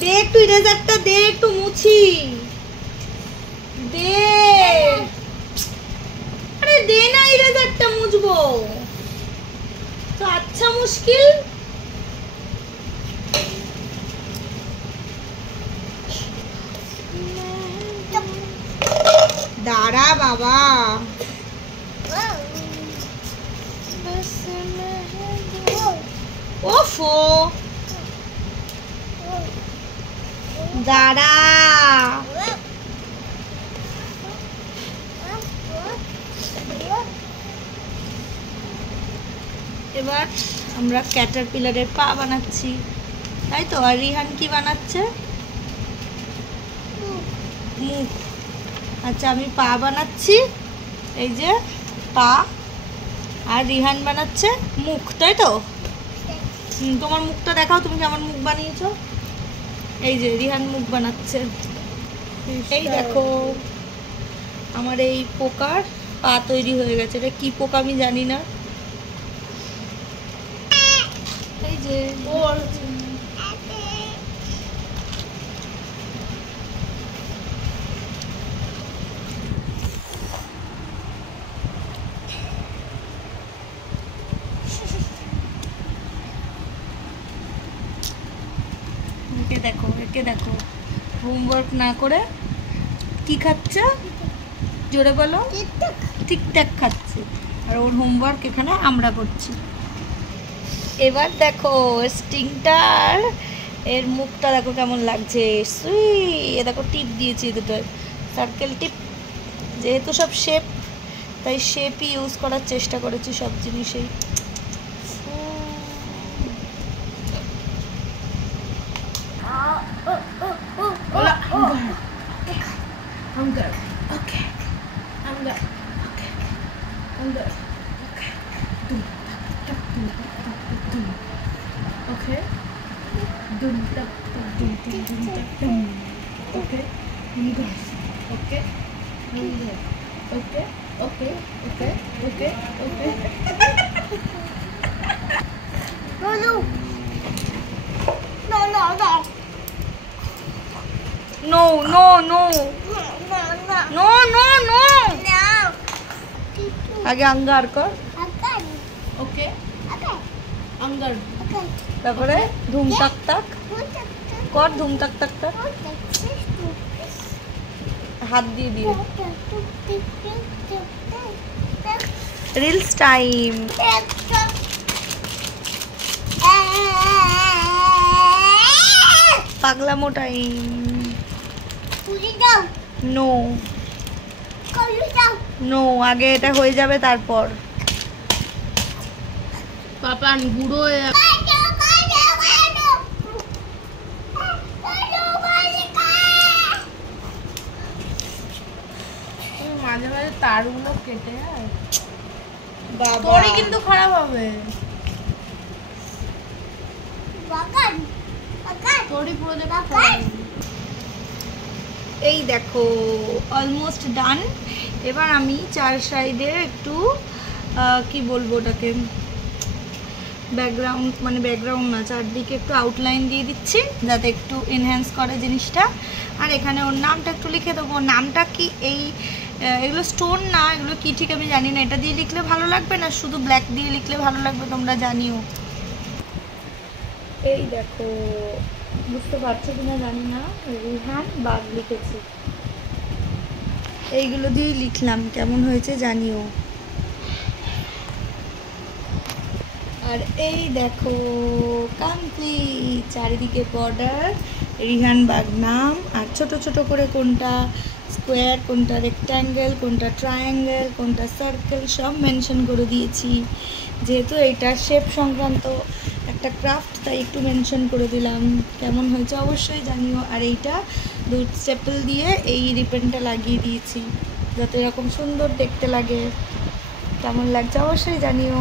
দে একটু ইরেজারটা দে, একটু মুছি দে। আরে দে না, ইরেজারটা মুছবো তো। আচ্ছা মুশকিল। দাঁড়া বাবা। ওফো দাঁড়া। এবার আমরা ক্যাটারপিলারের পা বানাচ্ছি, তাই তো। আর রিহান কি বানাচ্ছে? মুখ। আচ্ছা আমি পা বানাচ্ছি, এই যে পা, আর রিহান বানাচ্ছে মুখ, তাই তো। তোমার মুখটা দেখাও, তুমি কেমন মুখ বানিয়েছো। এই যে রিহান মুখ বানাচ্ছে। এই দেখো আমার এই পোকার পা তৈরি হয়ে গেছে। এটা কি পোকা আমি জানি না। এই যে একে দেখো, একে দেখো হোমওয়ার্ক না করে কি খাচ্ছে, জোরে বলো। ঠিকঠাক খাচ্ছে। আর ওর হোমওয়ার্ক এখানে আমরা করছি। এবার দেখো স্টিংটার এর মুখটা দেখো কেমন লাগছে। সুই, এ দেখো টিপ দিয়েছি দুটো, সার্কেল টিপ। যেহেতু সব শেপ, তাই শেপই ইউজ করার চেষ্টা করেছি সব জিনিসেই। I'm good. Okay. I'm good. Okay. I'm good. Okay. Dum tak dum tak dum. Okay. Dum tak dum dum tak dum. Okay. I'm good. Okay. I'm good. Okay. Okay. Okay. Okay. Okay. No, no. No, no, no. No, no, no. No, no, no. आगे अंगार कर। Okay अंगार। তারপরে ধুম টাক টাক কর, ধুম টাক টাক টাক। হাত দিয়ে দিয়ে। Reels time. পাগলামো টাইম। নো নো, আগে এটা হয়ে যাবে তারপর। পাপান গুঁড়ো মাঝে মাঝে তারগুলো কেটে তোরই কিন্তু খারাপ হবে। তোরই পুরো দেখা। এই দেখো অলমোস্ট ডান। এবার আমি চার সাইডে একটু কি বলবো ওটাকে, ব্যাকগ্রাউন্ড, মানে ব্যাকগ্রাউন্ড না, চারদিকে একটু আউটলাইন দিয়ে দিচ্ছি যাতে একটু এনহ্যান্স করে জিনিসটা। আর এখানে ওর নামটা একটু লিখে দেবো। নামটা কি, এই এগুলো স্টোন না, এগুলো কি ঠিক আমি জানি না। এটা দিয়ে লিখলে ভালো লাগবে না শুধু ব্ল্যাক দিয়ে লিখলে ভালো লাগবে, তোমরা জানিও। এই দেখো, বুঝতে পারছো কিনা জানি না, রিহান বাগ লিখেছি। এইগুলো দিয়েই লিখলাম, কেমন হয়েছে জানিও। আর এই দেখো কমপ্লিট, চারিদিকে বর্ডার, রিহান বাগ নাম, আর ছোট ছোট করে কোনটা স্কোয়ার, কোনটা রেক্ট্যাঙ্গেল, কোনটা ট্রায়াঙ্গেল, কোনটা সার্কেল সব মেনশন করে দিয়েছি। যেহেতু এইটা শেপ সংক্রান্ত একটা ক্রাফট, তাই একটু মেনশন করে দিলাম। কেমন হয়েছে অবশ্যই জানিও। আর এইটা দুধ স্টেপল দিয়ে এই রিপেনটা লাগিয়ে দিয়েছি যাতে এরকম সুন্দর দেখতে লাগে। কেমন লাগছে অবশ্যই জানিও।